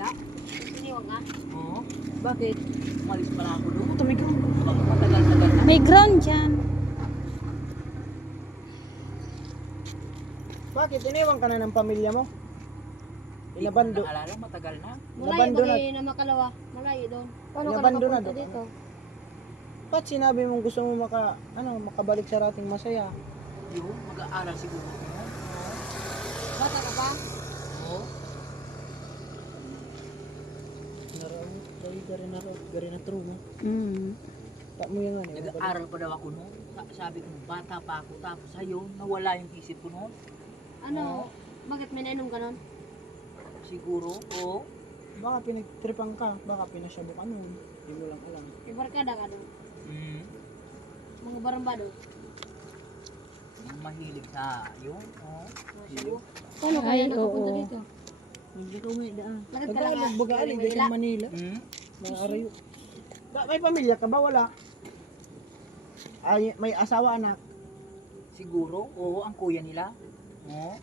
nila. Siniwag nga. Oo. Bakit? Umalis pala ako doon. Tumigil. Matagal-tagal na. May ground dyan. Bakit? Iniwan ka na ng pamilya mo? Hindi ko Inabando. na naalala, matagal na. Malayo Nabando na. bagay na makalawa. Malayo doon. Paano ka Nabando na nakapunta doon. dito? Ba't sinabi mong gusto mo makabalik sa rating masaya? Yun, mag-aaral siguro. Bata ka pa? Oo. Gari na true mo. Mm. Tak mo yan nga. Nag-aaral pa daw ako noon. Sabi ko, bata pa ako. Tapos ayun, nawala yung isip ko noon. Ano? Bakit may nainom ka nun? Siguro, oo. Baka pinagtripan ka. Baka pinasyabo ka nun. Hindi mo lang alam. May barkada ka doon. Mm. Mga barambado. Yung mahilig sa yun. Oo. Paano Ay, kaya nakapunta oo. dito? Hindi ka uwi daan. Bakit ka lang Nagbagaan, hindi ka Manila. Mm. Mga arayo. May pamilya ka ba? Wala. Ay, may asawa, anak. Siguro, oo, ang kuya nila. Oo.